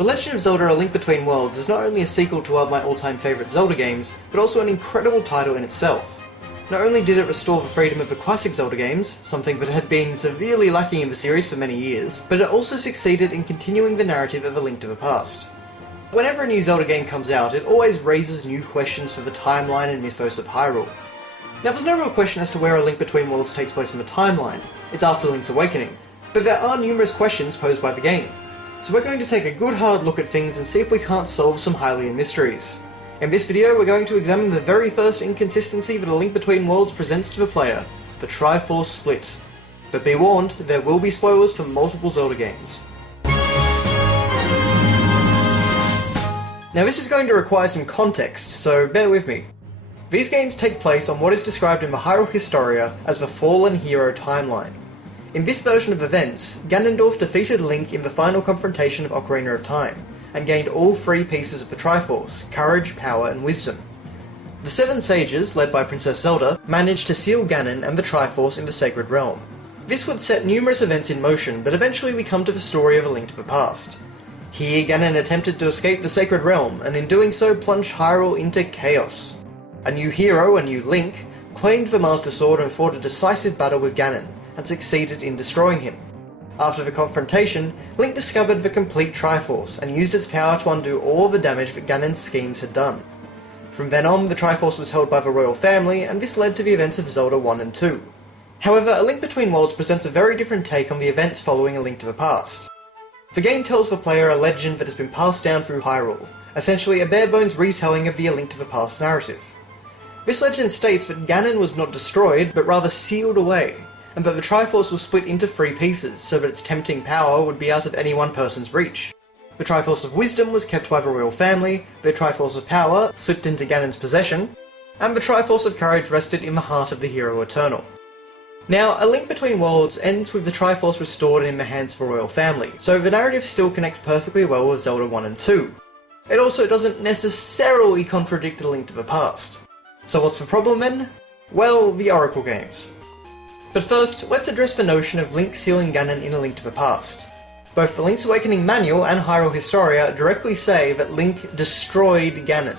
The Legend of Zelda: A Link Between Worlds is not only a sequel to one of my all-time favourite Zelda games, but also an incredible title in itself. Not only did it restore the freedom of the classic Zelda games, something that had been severely lacking in the series for many years, but it also succeeded in continuing the narrative of A Link to the Past. Whenever a new Zelda game comes out, it always raises new questions for the timeline and mythos of Hyrule. Now there's no real question as to where A Link Between Worlds takes place in the timeline. It's after Link's Awakening, but there are numerous questions posed by the game. So we're going to take a good hard look at things and see if we can't solve some Hylian mysteries. In this video we're going to examine the very first inconsistency that A Link Between Worlds presents to the player, the Triforce Split. But be warned, there will be spoilers for multiple Zelda games. Now this is going to require some context, so bear with me. These games take place on what is described in the Hyrule Historia as the Fallen Hero timeline. In this version of events, Ganondorf defeated Link in the final confrontation of Ocarina of Time, and gained all three pieces of the Triforce: Courage, Power, and Wisdom. The Seven Sages, led by Princess Zelda, managed to seal Ganon and the Triforce in the Sacred Realm. This would set numerous events in motion, but eventually we come to the story of A Link to the Past. Here, Ganon attempted to escape the Sacred Realm, and in doing so plunged Hyrule into chaos. A new hero, a new Link, claimed the Master Sword and fought a decisive battle with Ganon, and succeeded in destroying him. After the confrontation, Link discovered the complete Triforce, and used its power to undo all the damage that Ganon's schemes had done. From then on, the Triforce was held by the royal family, and this led to the events of Zelda 1 and 2. However, A Link Between Worlds presents a very different take on the events following A Link to the Past. The game tells the player a legend that has been passed down through Hyrule, essentially a bare-bones retelling of the A Link to the Past narrative. This legend states that Ganon was not destroyed, but rather sealed away, and that the Triforce was split into three pieces, so that its tempting power would be out of any one person's reach. The Triforce of Wisdom was kept by the royal family, the Triforce of Power slipped into Ganon's possession, and the Triforce of Courage rested in the heart of the Hero Eternal. Now, A Link Between Worlds ends with the Triforce restored in the hands of the royal family, so the narrative still connects perfectly well with Zelda 1 and 2. It also doesn't necessarily contradict A Link to the Past. So what's the problem then? Well, the Oracle games. But first, let's address the notion of Link sealing Ganon in A Link to the Past. Both the Link's Awakening manual and Hyrule Historia directly say that Link destroyed Ganon.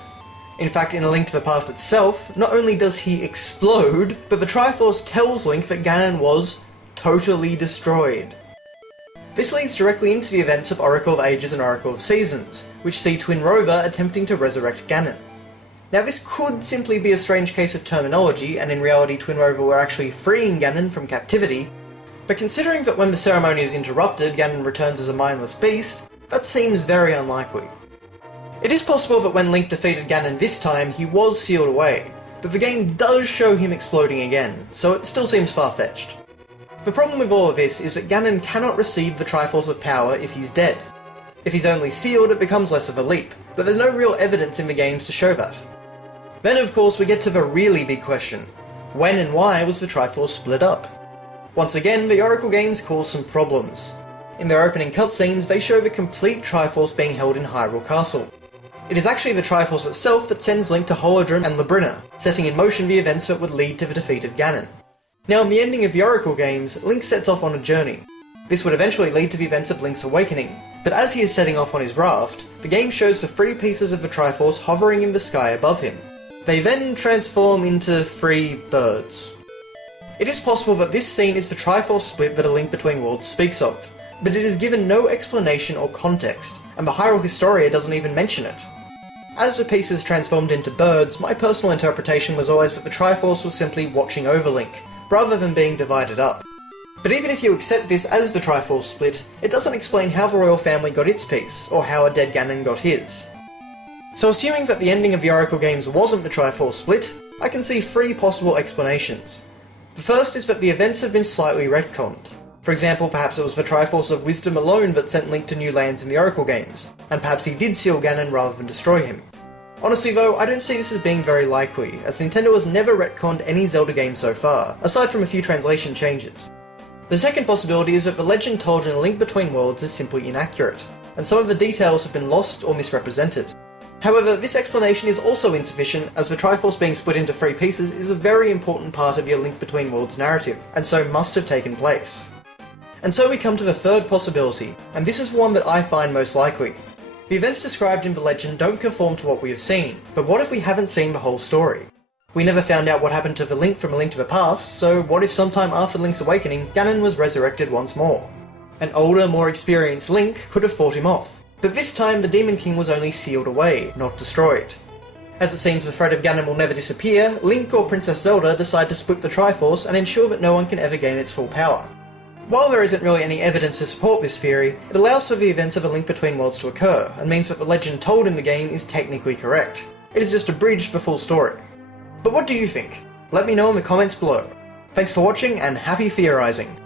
In fact, in A Link to the Past itself, not only does he explode, but the Triforce tells Link that Ganon was totally destroyed. This leads directly into the events of Oracle of Ages and Oracle of Seasons, which see Twin Rover attempting to resurrect Ganon. Now this could simply be a strange case of terminology, and in reality Twin Rover were actually freeing Ganon from captivity, but considering that when the ceremony is interrupted, Ganon returns as a mindless beast, that seems very unlikely. It is possible that when Link defeated Ganon this time, he was sealed away, but the game does show him exploding again, so it still seems far-fetched. The problem with all of this is that Ganon cannot receive the Triforce of Power if he's dead. If he's only sealed, it becomes less of a leap, but there's no real evidence in the games to show that. Then of course we get to the really big question. When and why was the Triforce split up? Once again, the Oracle games cause some problems. In their opening cutscenes, they show the complete Triforce being held in Hyrule Castle. It is actually the Triforce itself that sends Link to Holodrum and Labrynna, setting in motion the events that would lead to the defeat of Ganon. Now in the ending of the Oracle games, Link sets off on a journey. This would eventually lead to the events of Link's Awakening, but as he is setting off on his raft, the game shows the three pieces of the Triforce hovering in the sky above him. They then transform into three birds. It is possible that this scene is the Triforce Split that A Link Between Worlds speaks of, but it is given no explanation or context, and the Hyrule Historia doesn't even mention it. As the pieces transformed into birds, my personal interpretation was always that the Triforce was simply watching over Link, rather than being divided up. But even if you accept this as the Triforce Split, it doesn't explain how the royal family got its piece, or how a dead Ganon got his. So assuming that the ending of the Oracle games wasn't the Triforce Split, I can see three possible explanations. The first is that the events have been slightly retconned. For example, perhaps it was the Triforce of Wisdom alone that sent Link to new lands in the Oracle games, and perhaps he did seal Ganon rather than destroy him. Honestly though, I don't see this as being very likely, as Nintendo has never retconned any Zelda game so far, aside from a few translation changes. The second possibility is that the legend told in A Link Between Worlds is simply inaccurate, and some of the details have been lost or misrepresented. However, this explanation is also insufficient, as the Triforce being split into three pieces is a very important part of the A Link Between Worlds narrative, and so must have taken place. And so we come to the third possibility, and this is the one that I find most likely. The events described in the legend don't conform to what we have seen, but what if we haven't seen the whole story? We never found out what happened to the Link from A Link to the Past, so what if sometime after Link's awakening, Ganon was resurrected once more? An older, more experienced Link could have fought him off, but this time the Demon King was only sealed away, not destroyed. As it seems the threat of Ganon will never disappear, Link or Princess Zelda decide to split the Triforce and ensure that no one can ever gain its full power. While there isn't really any evidence to support this theory, it allows for the events of A Link Between Worlds to occur, and means that the legend told in the game is technically correct. It is just abridged the full story. But what do you think? Let me know in the comments below. Thanks for watching, and happy theorizing!